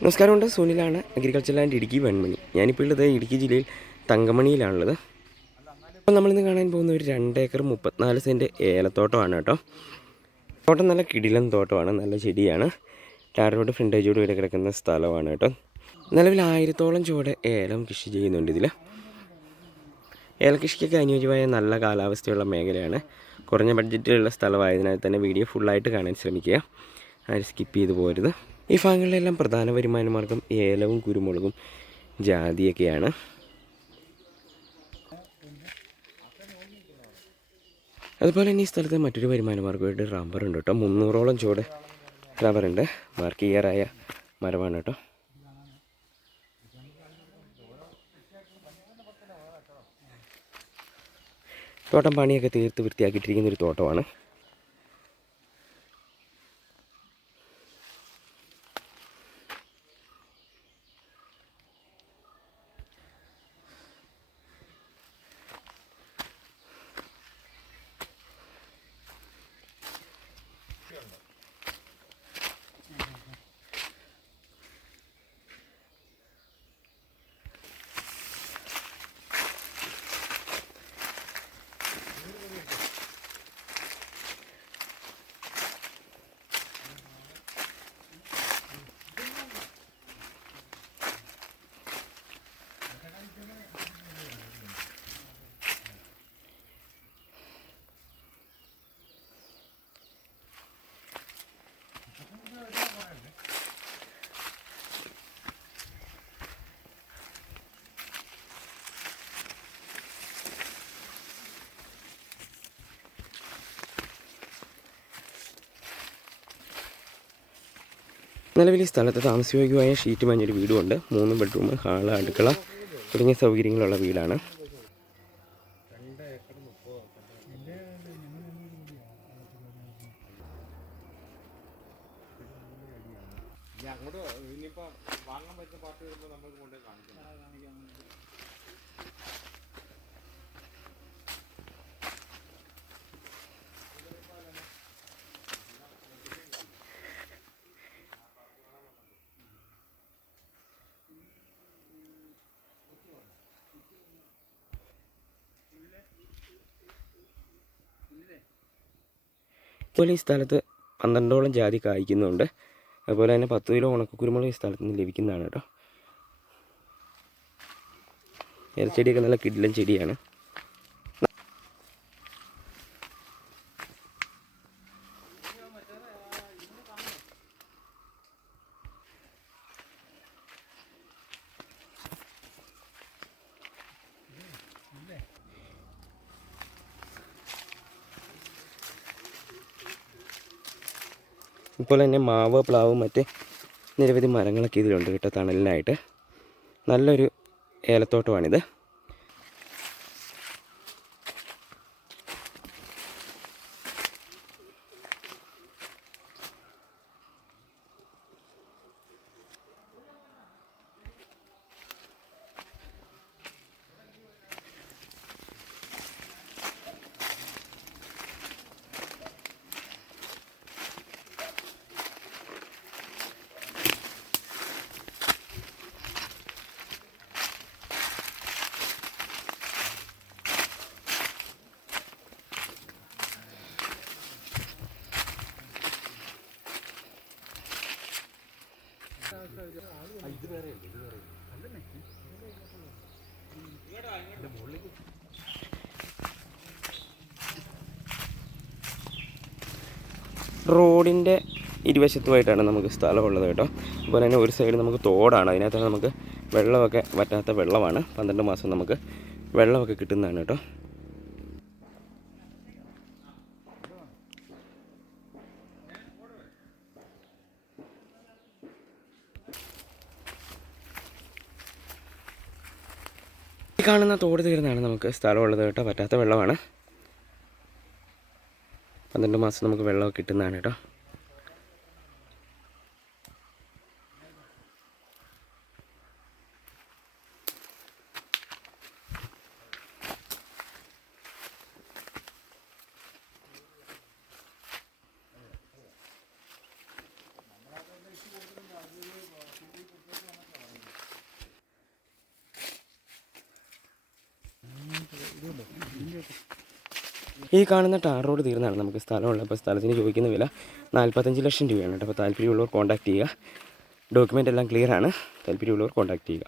നമസ്കാരമുണ്ട്. സുനിലാണ് agriculture land Idukki വൺമണി. ഞാനിപ്പോൾ ഉള്ളത് ഇടുക്കി ജില്ലയിൽ തങ്കമണിയിലാണുള്ളത്. അപ്പോൾ നമ്മളിന്ന് കാണാൻ പോകുന്ന ഒരു രണ്ട് ഏക്കർ മുപ്പത്തിനാല് സെന്റ് ഏലത്തോട്ടമാണ് കേട്ടോ. തോട്ടം നല്ല കിടിലൻ തോട്ടമാണ് നല്ല ചെടിയാണ്. ടാർ റോഡ് ഫ്രണ്ടേജോട് വരെ കിടക്കുന്ന സ്ഥലമാണ് കേട്ടോ. നിലവിൽ ആയിരത്തോളം ചുവട് ഏലം കൃഷി ചെയ്യുന്നുണ്ട് ഇതിൽ ഏലകൃഷിക്കൊക്കെ അനുയോജ്യമായ നല്ല കാലാവസ്ഥയുള്ള മേഖലയാണ്. കുറഞ്ഞ ബഡ്ജറ്റിലുള്ള സ്ഥലമായതിനാൽ തന്നെ വീഡിയോ ഫുള്ളായിട്ട് കാണാൻ ശ്രമിക്കുക. ആരും സ്കിപ്പ് ചെയ്ത് പോരുത് ഈ ഭാഗങ്ങളിലെല്ലാം പ്രധാന വരുമാന മാർഗം ഏലവും കുരുമുളകും ജാതിയൊക്കെയാണ്. അതുപോലെ തന്നെ ഈ സ്ഥലത്ത് മറ്റൊരു വരുമാന മാർഗമായിട്ട് റബ്ബർ ഉണ്ട് കേട്ടോ. മുന്നൂറോളം ചുവട് റബ്ബറുണ്ട് മാർക്ക് ഇയറായ മരമാണ് കേട്ടോ. തോട്ടം പണിയൊക്കെ തീർത്ത് വൃത്തിയാക്കിയിട്ടിരിക്കുന്ന ഒരു തോട്ടമാണ്. നിലവിൽ ഈ സ്ഥലത്ത് താമസയോഗ്യമായ ഷീറ്റ് മഞ്ഞൊരു വീടുമുണ്ട്. മൂന്ന് ബെഡ്റൂം ഹാൾ അടുക്കള തുടങ്ങിയ സൗകര്യങ്ങളുള്ള വീടാണ്. അങ്ങോട്ട് ഇനിയിപ്പോ വാങ്ങാൻ പറ്റുന്ന പാർട്ടി വരുമ്പോൾ നമുക്ക് കൊണ്ടുപോയി കാണിക്കാം. അതുപോലെ ഈ സ്ഥലത്ത് പന്ത്രണ്ടോളം ജാതി കായ്ക്കുന്നുണ്ട്. അതുപോലെ തന്നെ പത്ത് കിലോ ഉണക്കക്കുരുമുളക് ഈ സ്ഥലത്ത് നിന്ന് ലഭിക്കുന്നതാണ് കേട്ടോ. ഏലച്ചെടിയൊക്കെ നല്ല കിടിലൻ ചെടിയാണ്. ഇപ്പോൾ തന്നെ മാവ് പ്ലാവ് മറ്റ് നിരവധി മരങ്ങളൊക്കെ ഇതിലുണ്ട് കേട്ടോ തണലിനായിട്ട്. നല്ലൊരു ഏലത്തോട്ടമാണിത്. റോഡിന്റെ ഇരുവശത്തുമായിട്ടാണ് നമുക്ക് സ്ഥലമുള്ളത് കേട്ടോ. അതുപോലെ തന്നെ ഒരു സൈഡ് നമുക്ക് തോടാണ്. അതിനകത്ത് നമുക്ക് വെള്ളമൊക്കെ വറ്റാത്ത വെള്ളമാണ്. പന്ത്രണ്ട് മാസം നമുക്ക് വെള്ളമൊക്കെ കിട്ടുന്നതാണ് കേട്ടോ. കാണുന്ന തോട് തീർന്നാണ് നമുക്ക് സ്ഥലമുള്ളത് കേട്ടോ. പറ്റാത്ത വെള്ളമാണ്. പന്ത്രണ്ട് മാസം നമുക്ക് വെള്ളമൊക്കെ കിട്ടുന്നതാണ് കേട്ടോ. ഈ കാണുന്ന ടാർ റോഡ് തീർന്നാണ് നമുക്ക് സ്ഥലമുള്ളത്. അപ്പോൾ സ്ഥലത്തിന് ചോദിക്കുന്ന വില നാൽപ്പത്തഞ്ച് ലക്ഷം രൂപയാണ് കേട്ടോ. അപ്പോൾ താല്പര്യമുള്ളവർ കോൺടാക്ട് ചെയ്യുക. ഡോക്യുമെന്റ് എല്ലാം ക്ലിയർ ആണ്. താല്പര്യമുള്ളവർ കോൺടാക്ട് ചെയ്യുക.